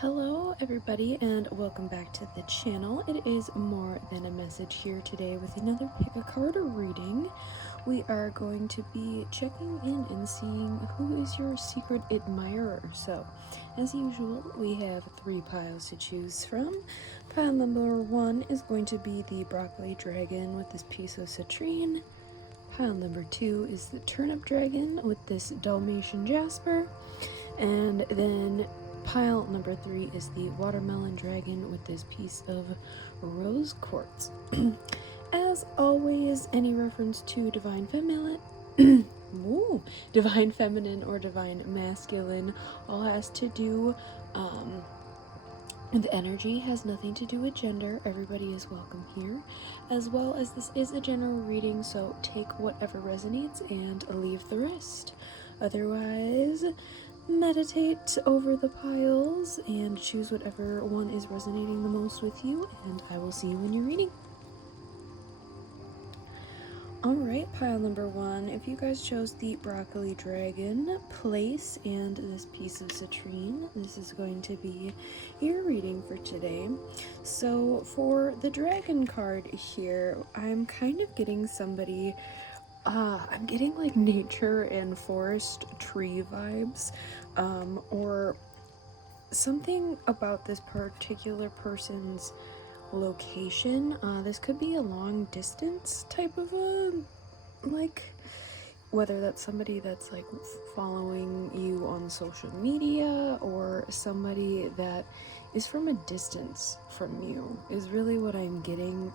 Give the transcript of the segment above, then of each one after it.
Hello everybody and welcome back to the channel. It is More Than a Message here today with another pick a card reading. We are going to be checking in and seeing who is your secret admirer. So as usual, we have 3 piles to choose from. Pile number 1 is going to be the broccoli dragon with this piece of citrine. Pile number 2 is the turnip dragon with this Dalmatian jasper. And then pile number 3 is the watermelon dragon with this piece of rose quartz. As always, any reference to divine feminine, divine feminine or divine masculine all has to do with energy, has nothing to do with gender. Everybody is welcome here, as well as this is a general reading, so take whatever resonates and leave the rest. Otherwise, meditate over the piles and choose whatever one is resonating the most with you, and I will see you in your reading. Alright, pile number 1, if you guys chose the broccoli dragon, place, and this piece of citrine, this is going to be your reading for today. So for the dragon card here, I'm kind of getting somebody I'm getting like nature and forest tree vibes, or something about this particular person's location. This could be a long distance type of a, like, whether that's somebody that's like following you on social media or somebody that is from a distance from you is really what I'm getting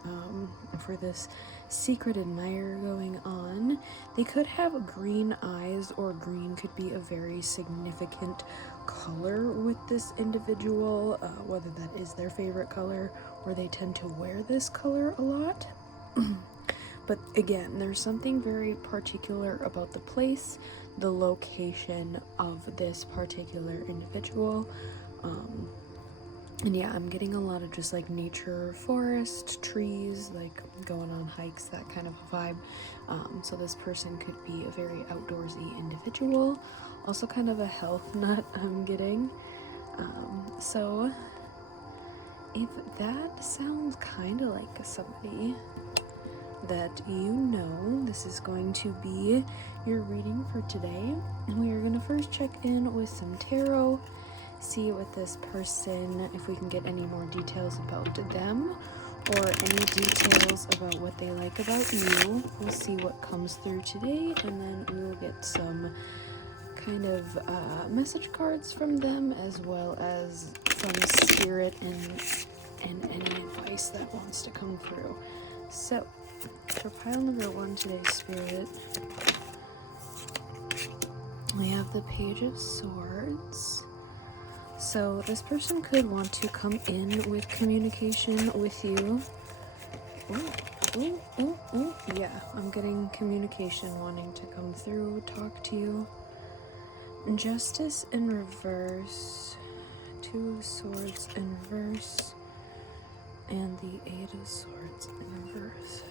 for this secret admirer going on. They could have green eyes, or green could be a very significant color with this individual, whether that is their favorite color or they tend to wear this color a lot. But again, there's something very particular about the place, the location of this particular individual. And yeah, I'm getting a lot of just like nature, forest, trees, like going on hikes, that kind of vibe. So this person could be a very outdoorsy individual. Also kind of a health nut I'm getting. So if that sounds kind of like somebody that you know, this is going to be your reading for today. And we are going to first check in with some tarot, see what this person, if we can get any more details about them or any details about what they like about you. We'll see what comes through today, and then we will get some kind of message cards from them, as well as from spirit and any advice that wants to come through. So for pile number 1 today, spirit, we have the Page of Swords. So this person could want to come in with communication with you. Yeah, I'm getting communication wanting to come through, talk to you. Justice in reverse, 2 of Swords in reverse, and the 8 of Swords in reverse.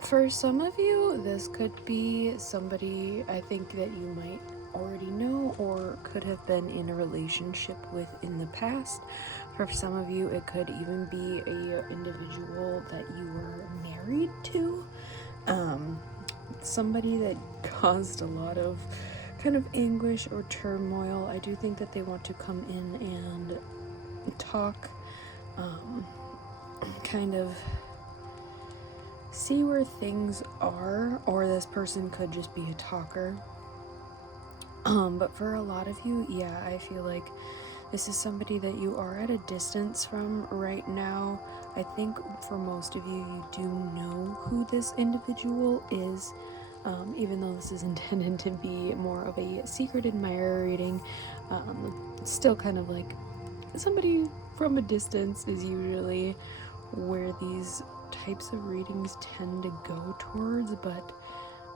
For some of you, this could be somebody I think that you might already know or could have been in a relationship with in the past. For some of you, it could even be a individual that you were married to. Somebody that caused a lot of kind of anguish or turmoil. I do think that they want to come in and talk, kind of see where things are, or this person could just be a talker. But for a lot of you, yeah, I feel like this is somebody that you are at a distance from right now. I think for most of you, you do know who this individual is, even though this is intended to be more of a secret admirer reading. Still kind of like somebody from a distance is usually where these types of readings tend to go towards, but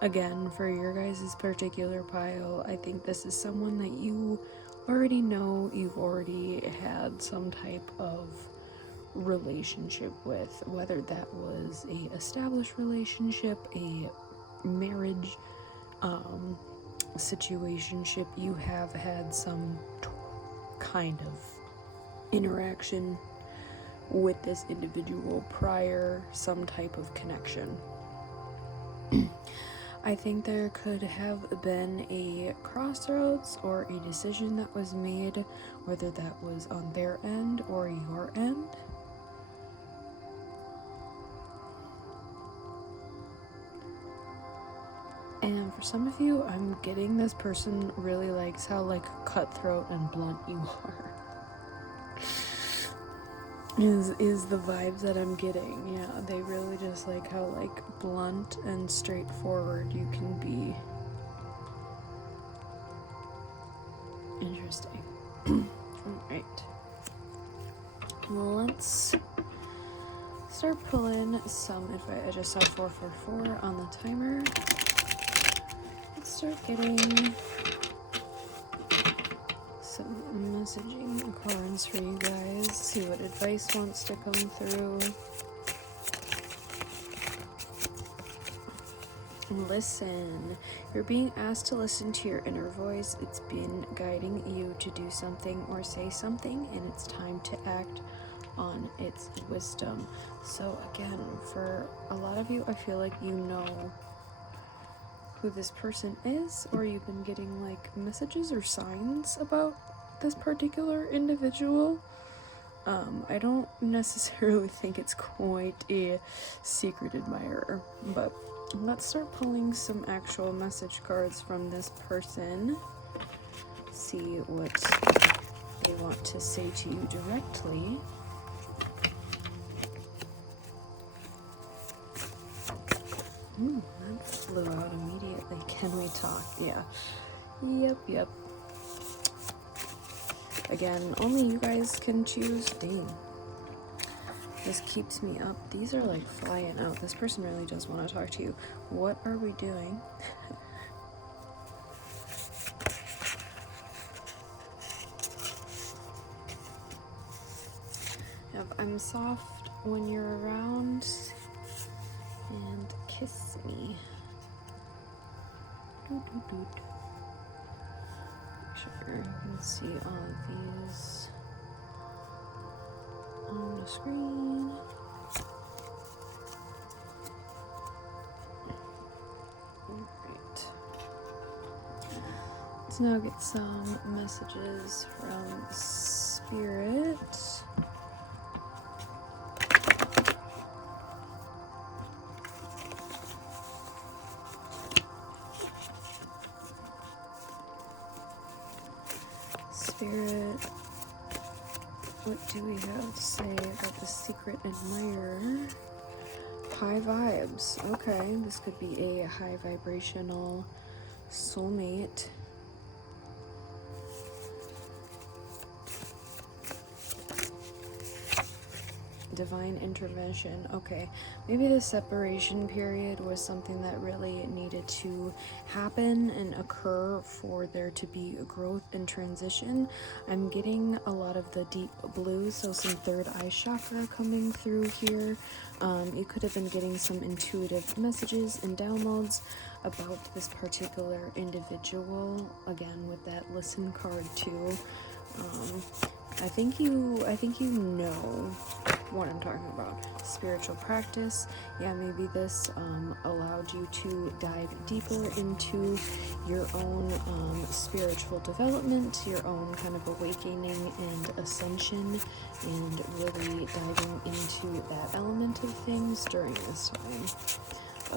again, for your guys' particular pile, I think this is someone that you already know, you've already had some type of relationship with, whether that was a established relationship, a marriage, situationship, you have had some kind of interaction with this individual prior, some type of connection. I think there could have been a crossroads or a decision that was made, whether that was on their end or your end. And for some of you, I'm getting this person really likes how like cutthroat and blunt you are. Is the vibes that I'm getting. Yeah, they really just like how like blunt and straightforward you can be. Interesting. Alright. Well, let's start pulling some advice. I just saw 444 on the timer. Let's start getting some messaging cards for you guys. See what advice wants to come through. Listen. You're being asked to listen to your inner voice. It's been guiding you to do something or say something, and it's time to act on its wisdom. So again, for a lot of you, I feel like you know who this person is, or you've been getting like messages or signs about this particular individual. I don't necessarily think it's quite a secret admirer, but let's start pulling some actual message cards from this person. See what they want to say to you directly. That flew out immediately. Can we talk? Yeah. Yep. Again, only you guys can choose. Dang. This keeps me up. These are like flying out. This person really does want to talk to you. What are we doing? Yep, I'm soft when you're around. And kiss me. Sure, you can see all of these on the screen. Alright. Let's now get some messages from Spirit. Spirit, what do we have to say about the secret admirer? High vibes. Okay, this could be a high vibrational soulmate. Divine intervention. Okay, maybe the separation period was something that really needed to happen and occur for there to be a growth and transition. I'm getting a lot of the deep blue, so some third eye chakra coming through here. You could have been getting some intuitive messages and downloads about this particular individual, again with that listen card too. I think you know what I'm talking about. Spiritual practice. Yeah, maybe this allowed you to dive deeper into your own spiritual development, your own kind of awakening and ascension, and really diving into that element of things during this time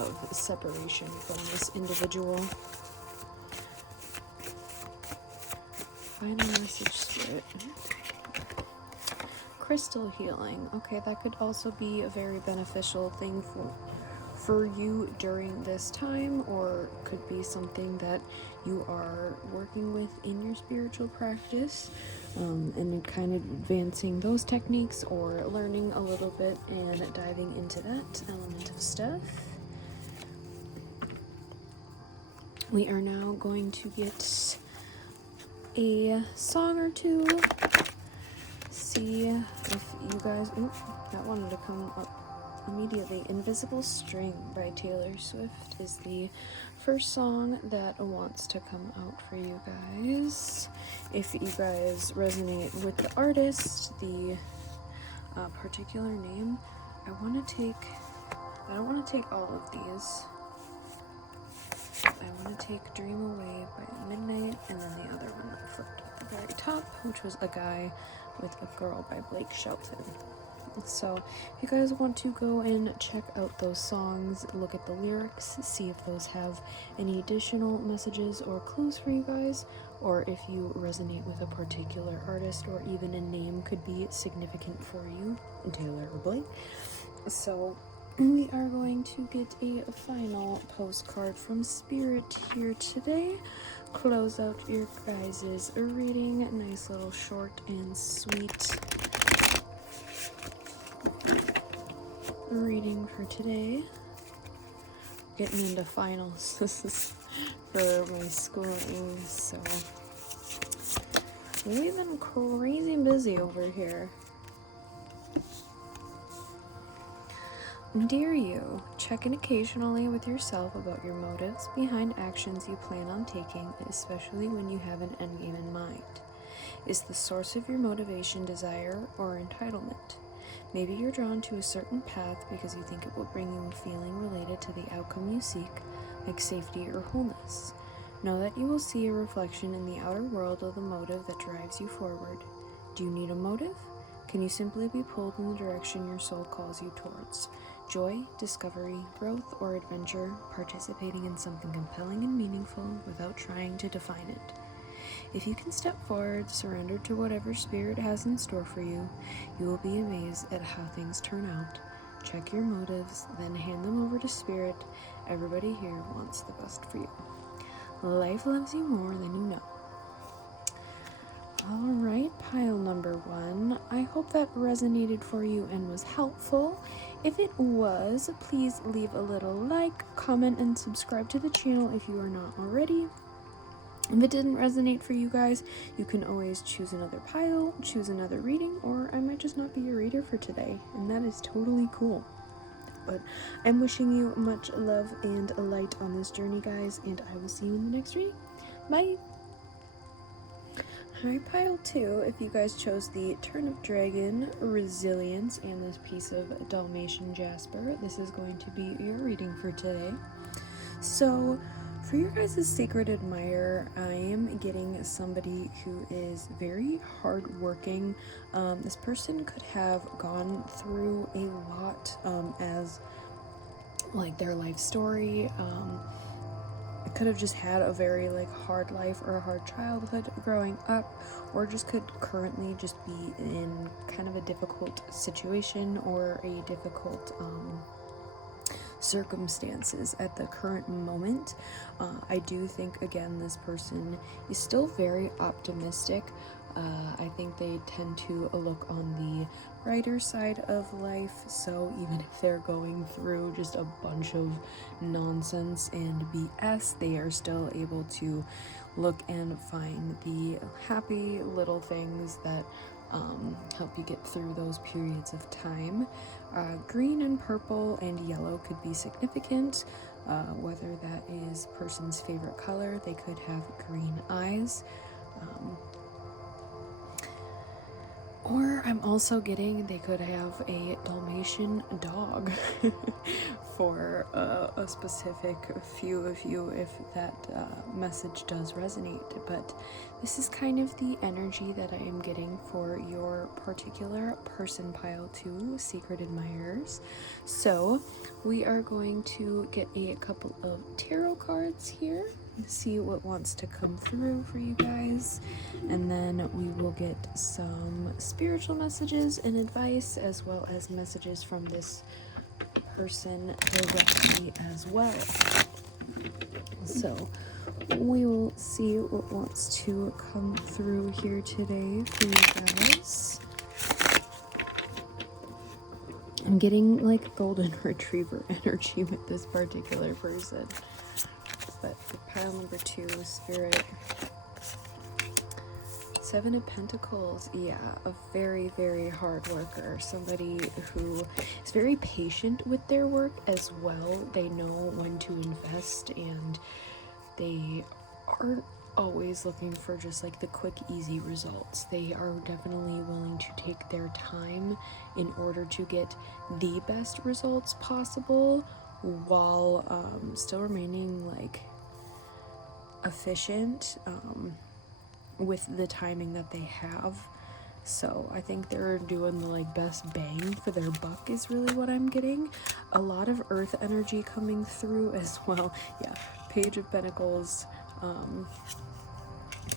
of separation from this individual. Final message, Spirit. Crystal healing. Okay, that could also be a very beneficial thing for you during this time, or could be something that you are working with in your spiritual practice, and kind of advancing those techniques or learning a little bit and diving into that element of stuff. We are now going to get a song or two. See if you guys, that wanted to come up immediately. Invisible String by Taylor Swift is the first song that wants to come out for you guys. If you guys resonate with the artist, the particular name, I don't want to take all of these. I want to take Dream Away by Midnight, and then the other one that flipped at the very top, which was A Guy with a Girl by Blake Shelton. So if you guys want to go and check out those songs, look at the lyrics, see if those have any additional messages or clues for you guys, or if you resonate with a particular artist or even a name could be significant for you, Taylor or Blake. So we are going to get a final postcard from Spirit here today. Close out your guys' reading. Nice little short and sweet reading for today. Getting into finals. This is for my schooling, so we've been crazy busy over here. Dear you, check in occasionally with yourself about your motives behind actions you plan on taking, especially when you have an endgame in mind. Is the source of your motivation desire or entitlement? Maybe you're drawn to a certain path because you think it will bring you a feeling related to the outcome you seek, like safety or wholeness. Know that you will see a reflection in the outer world of the motive that drives you forward. Do you need a motive? Can you simply be pulled in the direction your soul calls you towards? Joy, discovery, growth, or adventure, participating in something compelling and meaningful without trying to define it. If you can step forward, surrender to whatever Spirit has in store for you, you will be amazed at how things turn out. Check your motives, then hand them over to Spirit. Everybody here wants the best for you. Life loves you more than you know. Alright, pile number 1. I hope that resonated for you and was helpful. If it was, please leave a little like, comment, and subscribe to the channel if you are not already. If it didn't resonate for you guys, you can always choose another pile, choose another reading, or I might just not be your reader for today, and that is totally cool. But I'm wishing you much love and light on this journey, guys, and I will see you in the next reading. Bye! Hi, pile 2. If you guys chose the Turnip Dragon, Resilience, and this piece of Dalmatian Jasper, this is going to be your reading for today. So, for your guys' sacred admirer, I am getting somebody who is very hardworking. This person could have gone through a lot as like their life story. It could have just had a very hard life or a hard childhood growing up, or just could currently just be in kind of a difficult situation or a difficult circumstances at the current moment. I do think, again, this person is still very optimistic. I think they tend to look on the brighter side of life, so even if they're going through just a bunch of nonsense and BS, they are still able to look and find the happy little things that help you get through those periods of time. Green and purple and yellow could be significant, whether that is person's favorite color. They could have green eyes. Or I'm also getting they could have a Dalmatian dog for a specific few of you if that message does resonate. But this is kind of the energy that I am getting for your particular person, pile 2, Secret Admirers. So we are going to get a couple of tarot cards here, see what wants to come through for you guys, and then we will get some spiritual messages and advice, as well as messages from this person directly as well. So we will see what wants to come through here today for you guys. I'm getting golden retriever energy with this particular person. But for pile number 2, Spirit, Seven of Pentacles, yeah, a very, very hard worker, somebody who is very patient with their work as well. They know when to invest, and they aren't always looking for just like the quick, easy results. They are definitely willing to take their time in order to get the best results possible, while still remaining like efficient with the timing that they have. So I think they're doing the like best bang for their buck is really what I'm getting. A lot of earth energy coming through as well. Yeah, Page of Pentacles,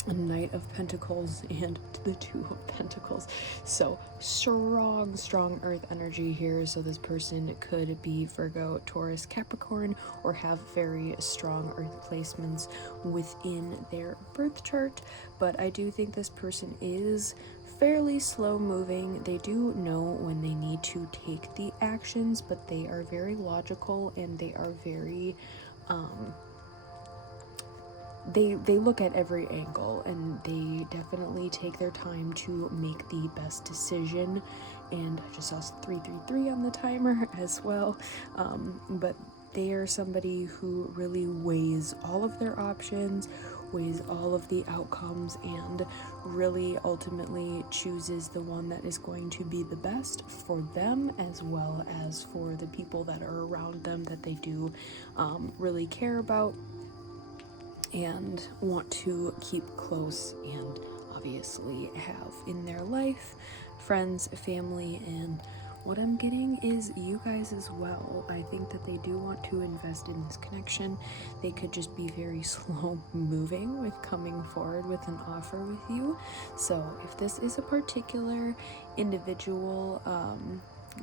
a Knight of Pentacles, and the Two of Pentacles. So strong earth energy here. So this person could be Virgo, Taurus, Capricorn, or have very strong earth placements within their birth chart. But I do think this person is fairly slow moving. They do know when they need to take the actions, but they are very logical, and they are very they look at every angle, and they definitely take their time to make the best decision. And I just saw 333 on the timer as well, but they are somebody who really weighs all of their options, weighs all of the outcomes, and really ultimately chooses the one that is going to be the best for them, as well as for the people that are around them that they do really care about and want to keep close, and obviously have in their life. Friends, family, and what I'm getting is you guys as well. I think that they do want to invest in this connection. They could just be very slow moving with coming forward with an offer with you. So if this is a particular individual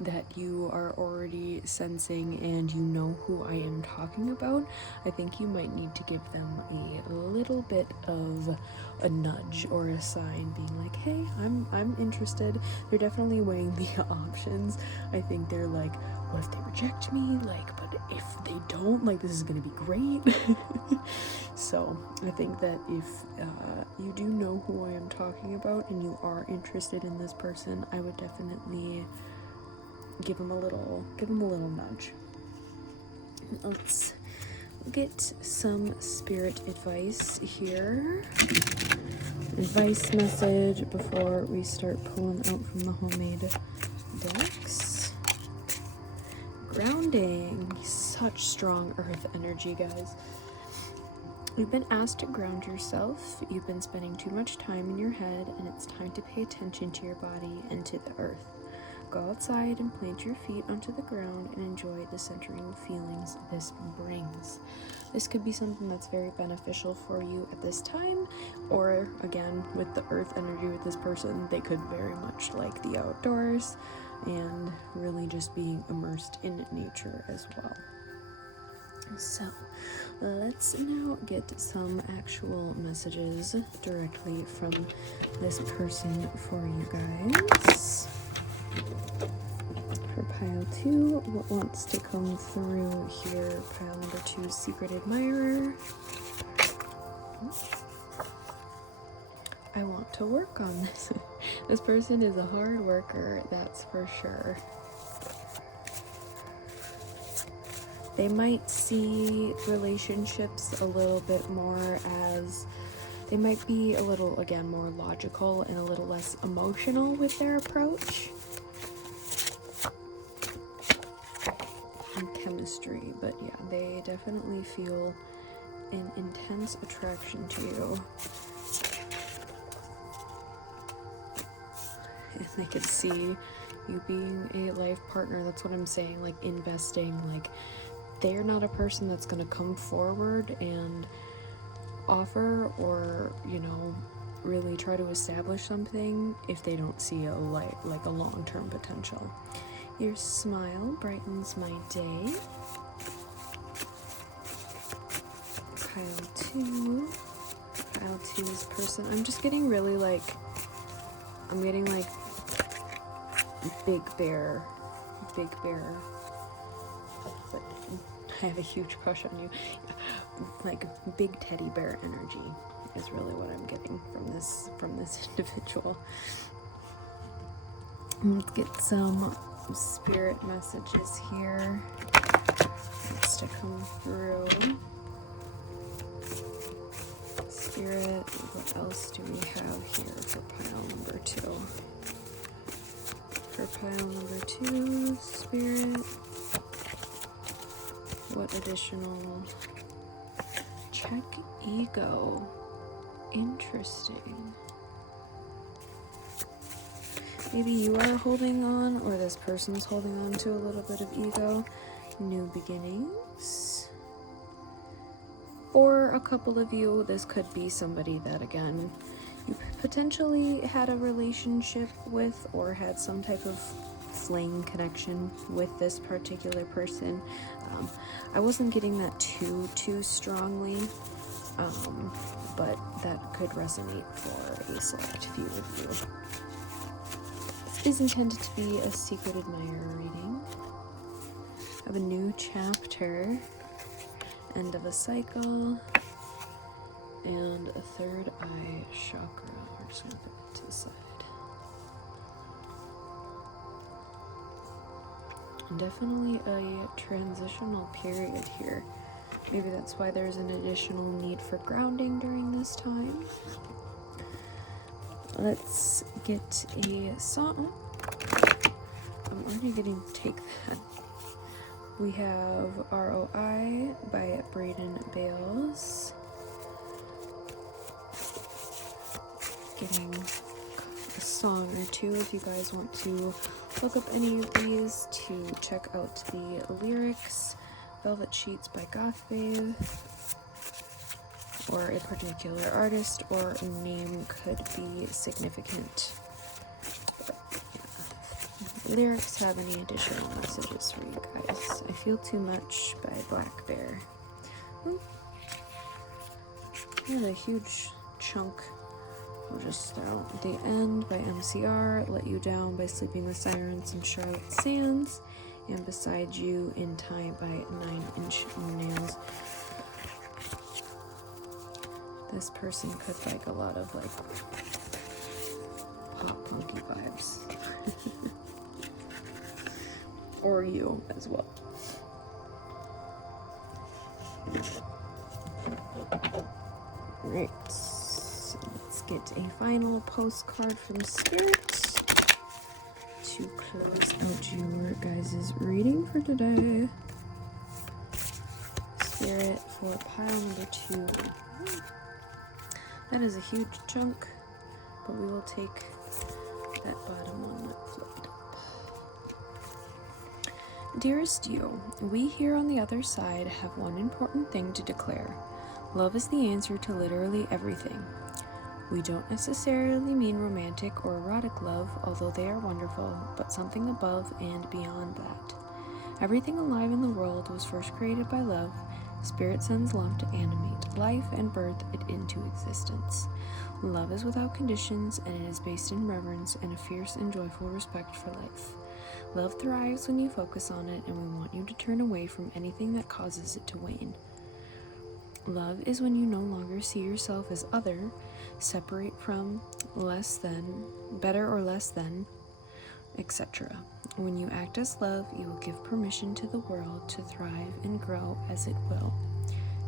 that you are already sensing and you know who I am talking about, I think you might need to give them a little bit of a nudge or a sign, being like, hey, I'm interested. They're definitely weighing the options. I think they're like, what if they reject me? Like, but if they don't, like, this is gonna be great. So I think that if you do know who I am talking about and you are interested in this person, I would definitely give them a little nudge. Let's get some spirit advice here. Advice message before we start pulling out from the homemade decks. Grounding. Such strong earth energy, guys. You've been asked to ground yourself. You've been spending too much time in your head, and it's time to pay attention to your body and to the earth. Go outside and plant your feet onto the ground and enjoy the centering feelings this brings. This could be something that's very beneficial for you at this time, or again, with the earth energy with this person, they could very much like the outdoors and really just being immersed in nature as well. So let's now get some actual messages directly from this person for you guys. For pile 2, what wants to come through here? Pile number 2, Secret Admirer. I want to work on this. This person is a hard worker, that's for sure. They might see relationships a little bit more as, they might be a little, again, more logical and a little less emotional with their approach. And chemistry, but yeah, they definitely feel an intense attraction to you. And they could see you being a life partner. That's what I'm saying, like investing, like they're not a person that's going to come forward and offer or, you know, really try to establish something if they don't see a light, like a long-term potential. Your smile brightens my day. Pile 2. Pile 2 is person. I'm just getting really like, I'm getting like big bear. But I have a huge crush on you. Like big teddy bear energy. is really what I'm getting from this individual. Let's get some spirit messages here. Needs to come through. Spirit, what else do we have here for pile number 2? For pile number 2, Spirit, what additional? Check ego. Interesting. Maybe you are holding on, or this person's holding on to a little bit of ego. New beginnings. For a couple of you, this could be somebody that, again, you potentially had a relationship with or had some type of fling connection with this particular person. I wasn't getting that too strongly, but that could resonate for a select few of you. This is intended to be a secret admirer reading. I have a new chapter, end of a cycle, and a third eye chakra. We're just going to put it to the side. Definitely a transitional period here. Maybe that's why there's an additional need for grounding during this time. Let's get a song. I'm already getting to take that. We have ROI by Braden Bales. Getting a song or two if you guys want to look up any of these to check out the lyrics. Velvet Sheets by Goth Babe, or a particular artist or name could be significant. Lyrics have any additional messages for you guys. I Feel Too Much by Black Bear. Not a huge chunk. We'll just out. The End by MCR, Let You Down by Sleeping with Sirens and Charlotte Sands, and Beside You in Time by 9 Inch Nails. This person could like a lot of like pop punky vibes. Or you as well. Right. Let's get a final postcard from Spirit to close out your guys' reading for today. Spirit for pile number 2. That is a huge chunk, but we will take that bottom one flipped up. Dearest you, we here on the other side have one important thing to declare. Love is the answer to literally everything. We don't necessarily mean romantic or erotic love, although they are wonderful, but something above and beyond that. Everything alive in the world was first created by love. Spirit sends love to animate life and birth it into existence. Love is without conditions, and it is based in reverence and a fierce and joyful respect for life. Love thrives when you focus on it, and we want you to turn away from anything that causes it to wane. Love is when you no longer see yourself as other, separate from, less than, better or less than, etc. When you act as love, you will give permission to the world to thrive and grow as it will.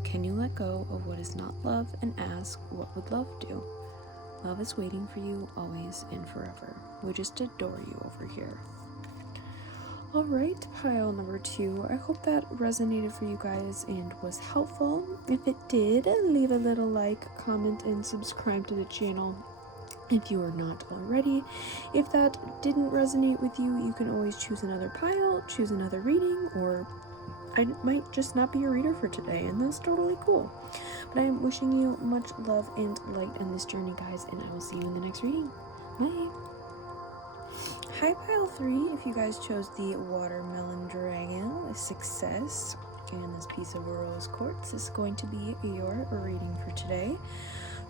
Can you let go of what is not love and ask, what would love do? Love is waiting for you always and forever. We just adore you over here. Alright, pile number 2. I hope that resonated for you guys and was helpful. If it did, leave a little like, comment, and subscribe to the channel if you are not already. If that didn't resonate with you, you can always choose another pile, choose another reading, or I might just not be your reader for today, and that's totally cool. But I am wishing you much love and light in this journey, guys, and I will see you in the next reading. Bye! Hi, pile 3. If you guys chose the Watermelon Dragon, a success, and this piece of rose quartz is going to be your reading for today.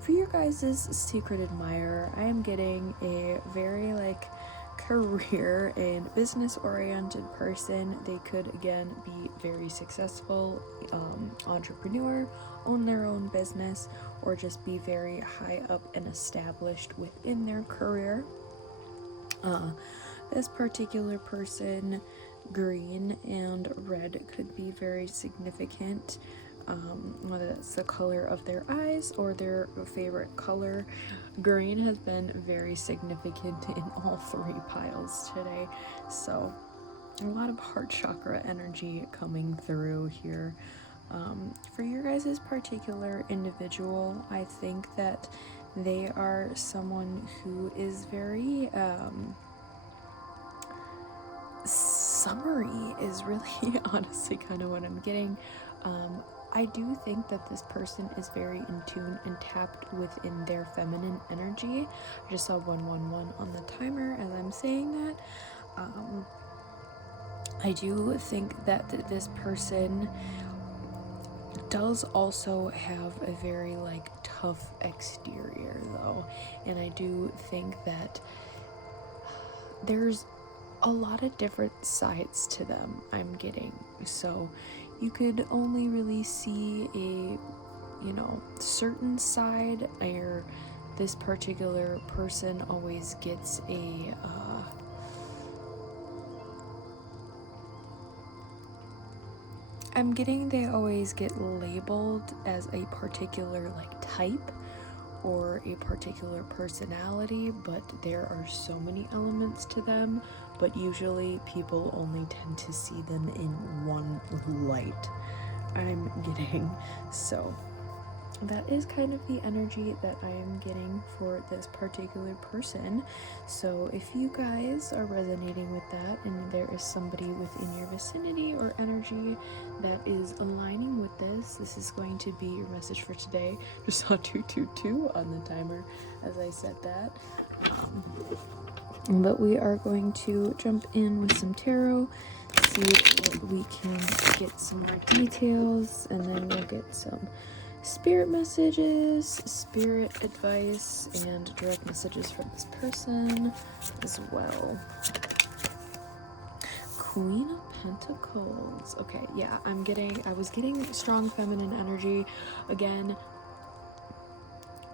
For your guys' secret admirer, I am getting a very career and business oriented person. They could again be very successful, entrepreneur, own their own business, or just be very high up and established within their career. This particular person, green and red could be very significant, whether it's the color of their eyes or their favorite color. Green has been very significant in all three piles today, so a lot of heart chakra energy coming through here. For your guys' particular individual, I think that they are someone who is very summery is really honestly kind of what I'm getting. I do think that this person is very in tune and tapped within their feminine energy. I just saw 111 on the timer as I'm saying that. I do think that this person does also have a very like tough exterior though, and I do think that there's a lot of different sides to them I'm getting. So you could only really see a, certain side, or this particular person always gets a, I'm getting they always get labeled as a particular like type or a particular personality, but there are so many elements to them, but usually people only tend to see them in one light I'm getting. So that is kind of the energy that I am getting for this particular person. So if you guys are resonating with that and there is somebody within your vicinity or energy that is aligning with this is going to be your message for today. Just saw 222 on the timer as I said that. But we are going to jump in with some tarot, see if we can get some more details, and then we'll get some spirit messages, spirit advice, and direct messages for this person as well. Queen of Pentacles. Okay, yeah, I was getting strong feminine energy. Again,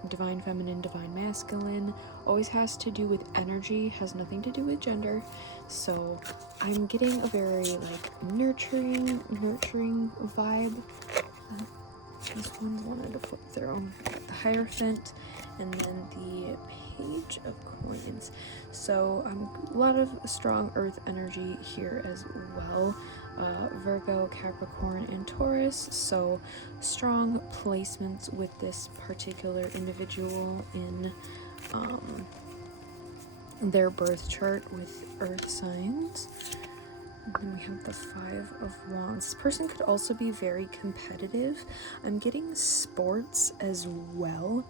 divine feminine, divine masculine. Always has to do with energy, has nothing to do with gender. So I'm getting a very like nurturing vibe. This one wanted to flip through. The Hierophant and then the Page of Coins. So a lot of strong earth energy here as well. Virgo, Capricorn, and Taurus. So strong placements with this particular individual in their birth chart with earth signs. And then we have the Five of Wands. This person could also be very competitive. I'm getting sports as well.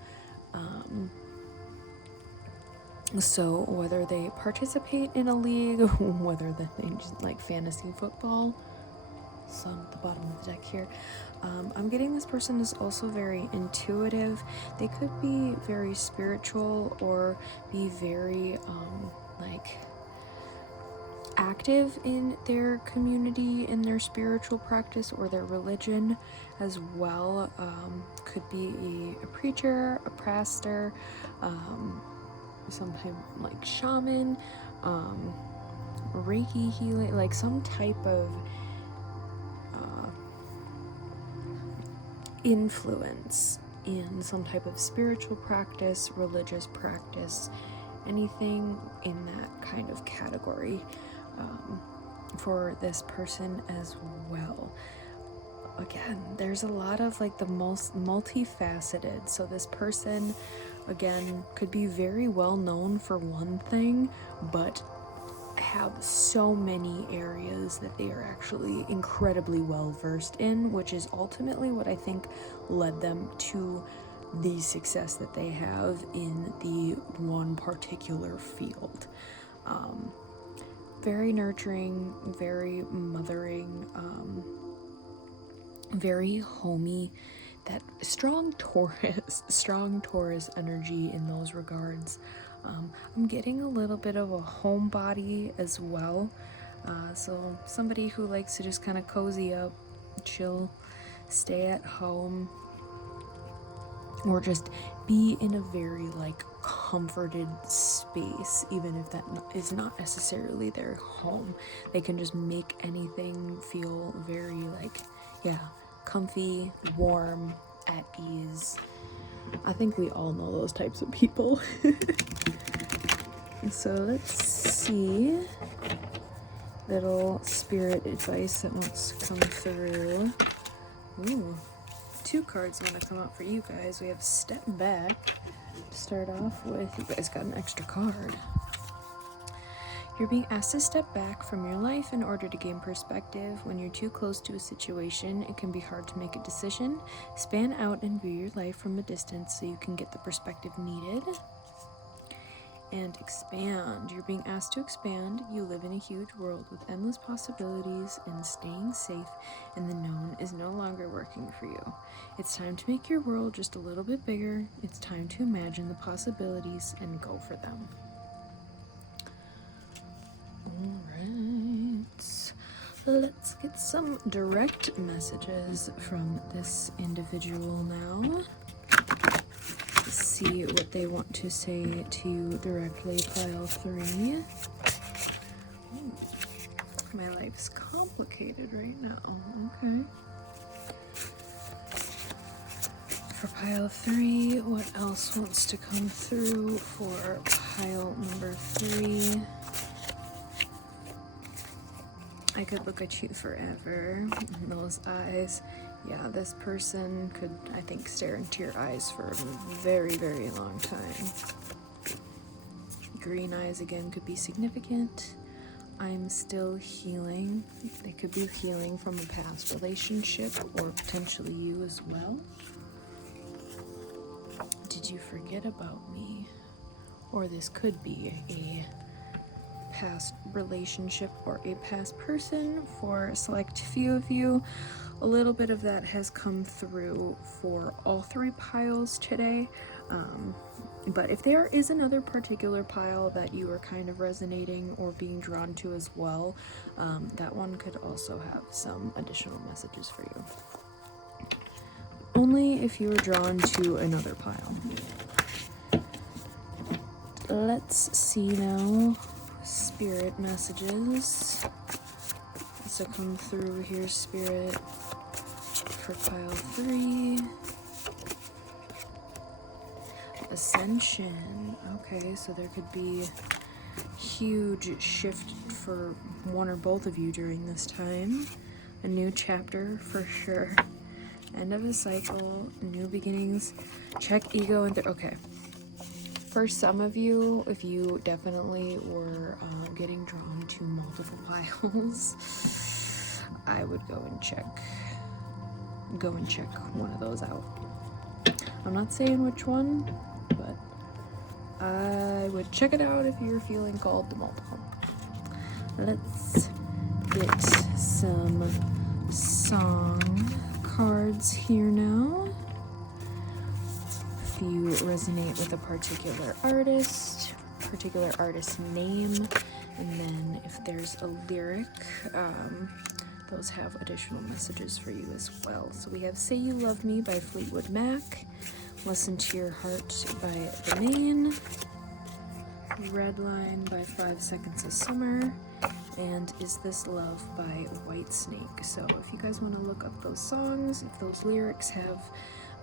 So whether they participate in a league, whether they just like fantasy football. Sun at the bottom of the deck here. I'm getting this person is also very intuitive. They could be very spiritual or be very like active in their community, in their spiritual practice or their religion as well. Could be a preacher, a pastor, sometimes like shaman, Reiki healing, like some type of influence in some type of spiritual practice, religious practice, anything in that kind of category for this person as well. Again, there's a lot of like the most multifaceted. So this person, again, could be very well known for one thing, but have so many areas that they are actually incredibly well versed in, which is ultimately what I think led them to the success that they have in the one particular field. Very nurturing, very mothering, very homey, that strong Taurus energy in those regards. I'm getting a little bit of a homebody as well. So somebody who likes to just kind of cozy up, chill, stay at home, or just be in a very like comforted space, even if that is not necessarily their home. They can just make anything feel very like, yeah, comfy, warm, at ease. I think we all know those types of people. So let's see. Little spirit advice that wants to come through. Ooh, 2 cards want to come out for you guys. We have Step Back to start off with. You guys got an extra card. You're being asked to step back from your life in order to gain perspective. When you're too close to a situation, it can be hard to make a decision. Span out and view your life from a distance so you can get the perspective needed. And expand. You're being asked to expand. You live in a huge world with endless possibilities, and staying safe in the known is no longer working for you. It's time to make your world just a little bit bigger. It's time to imagine the possibilities and go for them. Alright, let's get some direct messages from this individual now. See what they want to say to you directly. Pile 3. Ooh, my life's complicated right now. Okay. For pile 3, what else wants to come through for pile number 3? I could look at you forever. Those eyes. Yeah, this person could, I think, stare into your eyes for a very, very long time. Green eyes, again, could be significant. I'm still healing. They could be healing from a past relationship, or potentially you as well. Did you forget about me? Or this could be a past relationship or a past person for a select few of you. A little bit of that has come through for all 3 piles today, but if there is another particular pile that you are kind of resonating or being drawn to as well, that one could also have some additional messages for you. Only if you are drawn to another pile. Let's see now. Spirit messages. So come through here, Spirit, for pile 3. Ascension. Okay, so there could be a huge shift for one or both of you during this time. A new chapter for sure. End of a cycle, new beginnings. Check ego and okay. For some of you, if you definitely were getting drawn to multiple piles, I would go and check one of those out. I'm not saying which one, but I would check it out if you're feeling called to multiple. Let's get some song cards here now. If you resonate with a particular artist name, and then if there's a lyric, those have additional messages for you as well. So we have Say You Love Me by Fleetwood Mac, Listen to Your Heart by The Main, Red Line by 5 Seconds of Summer, and Is This Love by Whitesnake. So if you guys want to look up those songs, if those lyrics have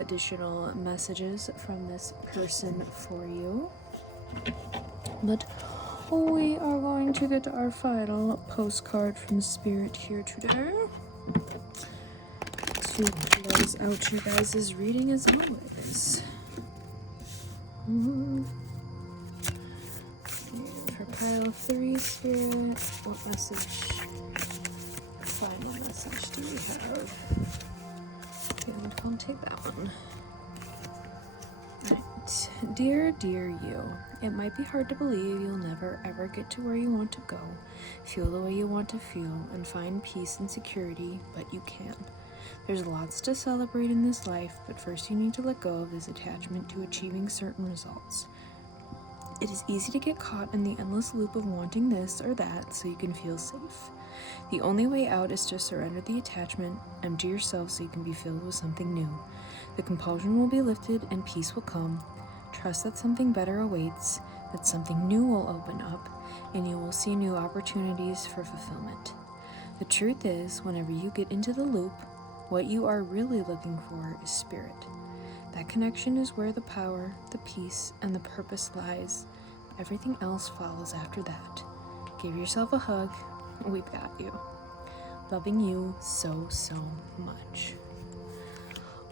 additional messages from this person for you. But we are going to get to our final postcard from Spirit here today to close out you guys' reading as always. For pile 3, Spirit, what message, final message do we have? And I'll take that one. Right. Dear you, it might be hard to believe you'll never ever get to where you want to go, feel the way you want to feel, and find peace and security, but you can. There's lots to celebrate in this life, but first you need to let go of this attachment to achieving certain results. It is easy to get caught in the endless loop of wanting this or that so you can feel safe. The only way out is to surrender the attachment, empty yourself so you can be filled with something new. The compulsion will be lifted and peace will come. Trust that something better awaits, that something new will open up, and you will see new opportunities for fulfillment. The truth is, whenever you get into the loop, what you are really looking for is spirit. That connection is where the power, the peace, and the purpose lies. Everything else follows after that. Give yourself a hug. We've got you. Loving you so, so much.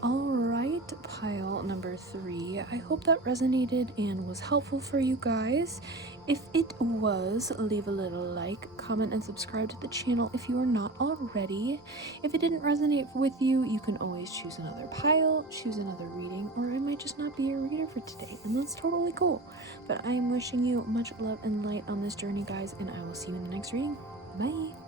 Alright, pile number 3. I hope that resonated and was helpful for you guys. If it was, leave a little like, comment, and subscribe to the channel if you are not already. If it didn't resonate with you, you can always choose another pile, choose another reading, or I might just not be your reader for today, and that's totally cool. But I am wishing you much love and light on this journey, guys, and I will see you in the next reading. Bye!